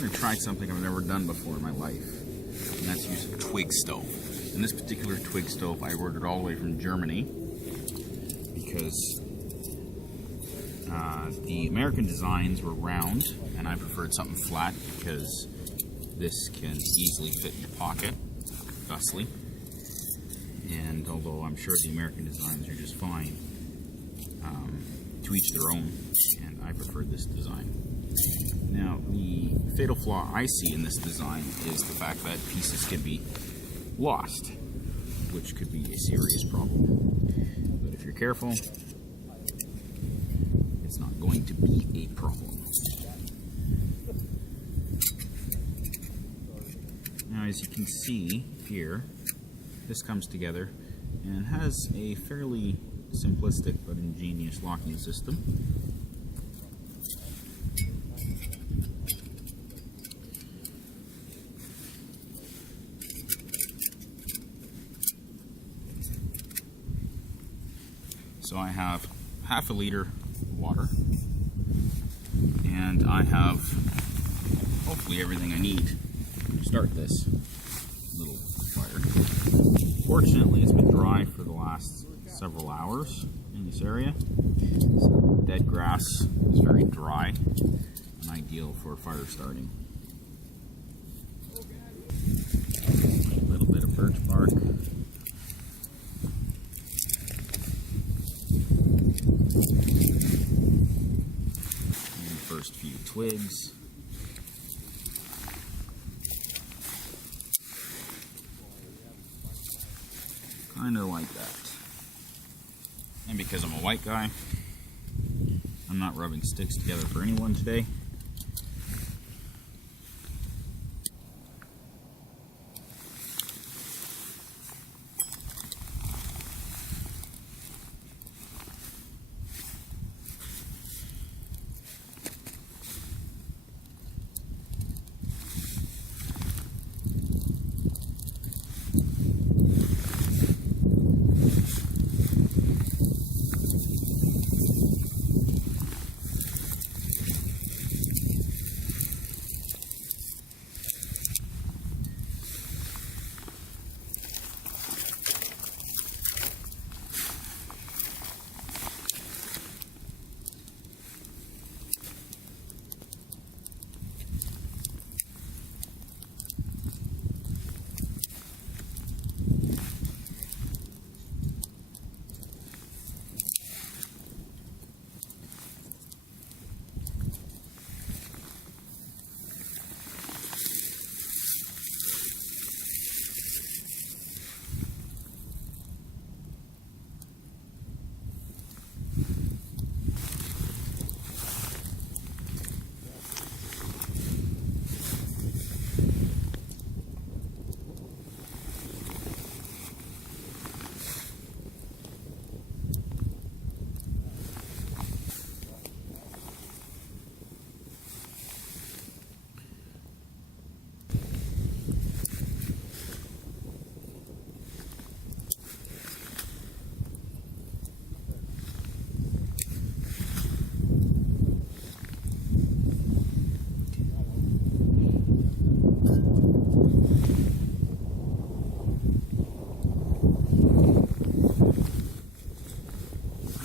going to try something I've never done before in my life, and that's use a Twig stove. And this particular Twig stove I ordered all the way from Germany because the American designs were round, and I preferred something flat because this can easily fit in your pocket, thusly. And although I'm sure the American designs are just fine, to each their own, and I prefer this design. Now, the fatal flaw I see in this design is the fact that pieces can be lost, which could be a serious problem. But if you're careful, it's not going to be a problem. Now, as you can see here, this comes together and has a fairly simplistic but ingenious locking system. So I have half a liter of water, and I have hopefully everything I need to start this little fire. Fortunately, it's been dry for the last several hours in this area. So dead grass is very dry and ideal for fire starting. A little bit of birch bark. And the first few twigs. Kind of like that. And because I'm a white guy, I'm not rubbing sticks together for anyone today.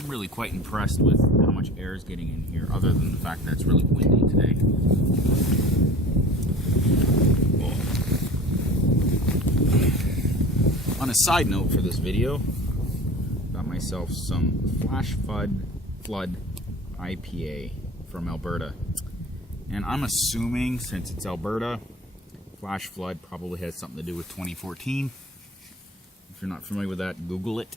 Really quite impressed with how much air is getting in here, other than the fact that it's really windy today. Whoa. On a side note for this video, got myself some Flash Flood IPA from Alberta. And I'm assuming, since it's Alberta, Flash Flood probably has something to do with 2014. If you're not familiar with that, Google it.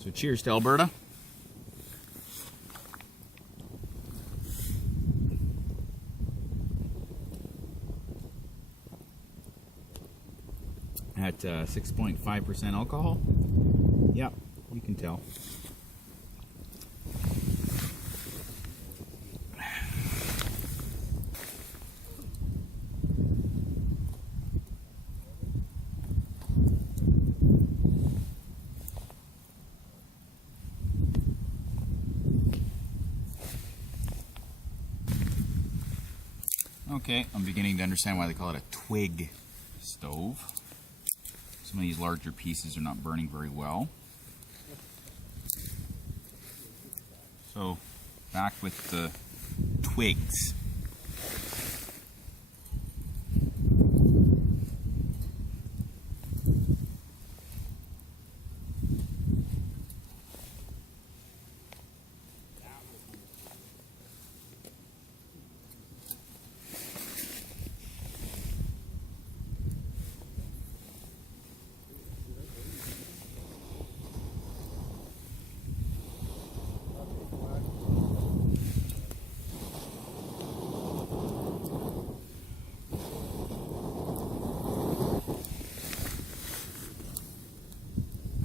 So cheers to Alberta. At 6.5% alcohol. Yep, you can tell. Okay, I'm beginning to understand why they call it a Twig stove. Some of these larger pieces are not burning very well. So, back with the twigs.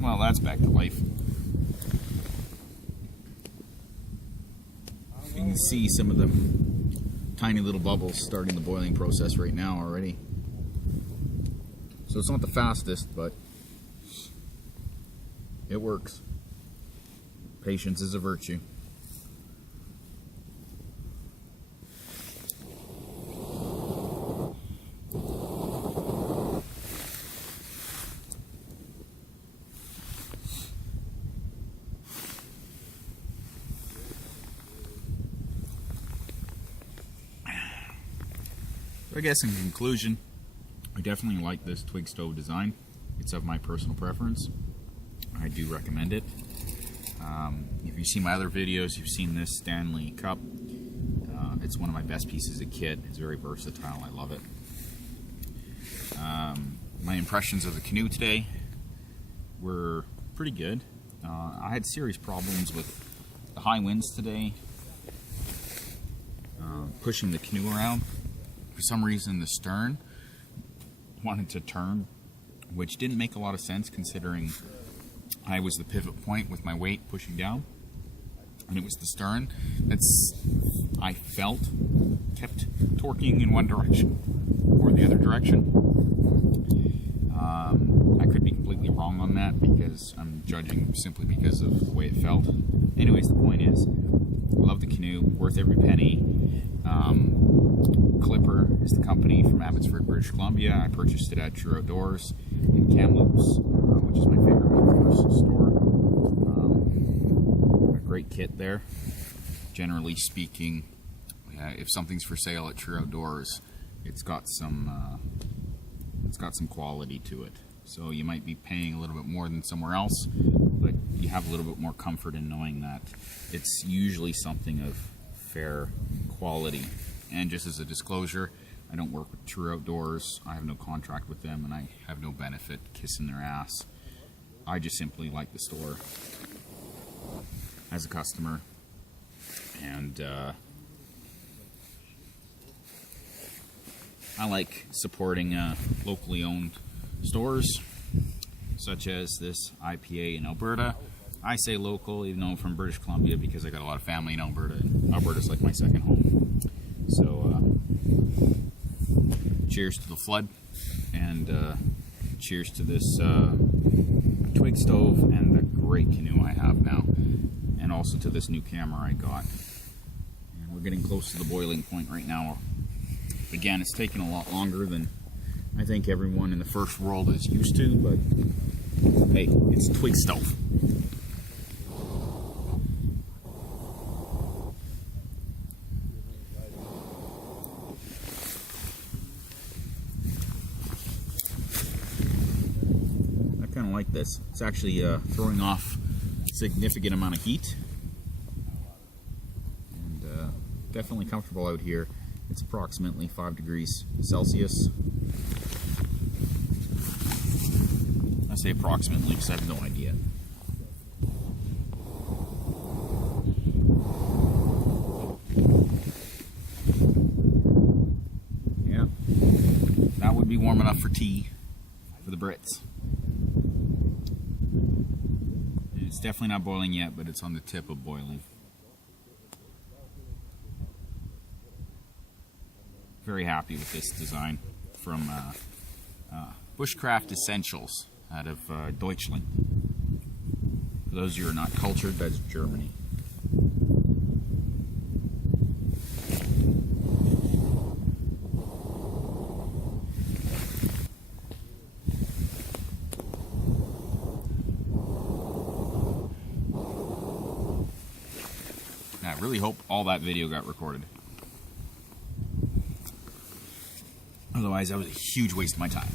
Well, that's back to life. You can see some of the tiny little bubbles starting the boiling process right now already. So it's not the fastest, but it works. Patience is a virtue. I guess in conclusion, I definitely like this Twig stove design. It's of my personal preference. I do recommend it. If you've seen my other videos, you've seen this Stanley cup. It's one of my best pieces of kit. It's very versatile. I love it. My impressions of the canoe today were pretty good. I had serious problems with the high winds today, pushing the canoe around. For some reason, the stern wanted to turn, which didn't make a lot of sense considering I was the pivot point with my weight pushing down, and it was the stern that's, I felt, kept torquing in one direction or the other direction. I could be completely wrong on that because I'm judging simply because of the way it felt. Anyways, the point is, I love the canoe, worth every penny. Clipper is the company from Abbotsford, British Columbia. I purchased it at True Outdoors in Kamloops, which is my favorite outdoors store. A great kit there. Generally speaking, if something's for sale at True Outdoors, it's got some quality to it. So you might be paying a little bit more than somewhere else, but you have a little bit more comfort in knowing that it's usually something of fair quality. And just as a disclosure, I don't work with True Outdoors. I have no contract with them, and I have no benefit kissing their ass. I just simply like the store as a customer, and I like supporting locally owned stores, such as this IPA in Alberta. I say local, even though I'm from British Columbia, because I got a lot of family in Alberta, and Alberta's like my second home. So, cheers to the flood, and cheers to this Twig stove and the great canoe I have now, and also to this new camera I got. And we're getting close to the boiling point right now. Again, it's taken a lot longer than I think everyone in the first world is used to, but hey, it's a Twig stove. Like this. It's actually throwing off a significant amount of heat, and definitely comfortable out here. It's approximately 5 degrees Celsius. I say approximately because I have no idea. Yeah, that would be warm enough for tea for the Brits. It's definitely not boiling yet, but it's on the tip of boiling. Very happy with this design from Bushcraft Essentials out of Deutschland. For those of you who are not cultured, that's Germany. I really hope all that video got recorded. Otherwise, that was a huge waste of my time.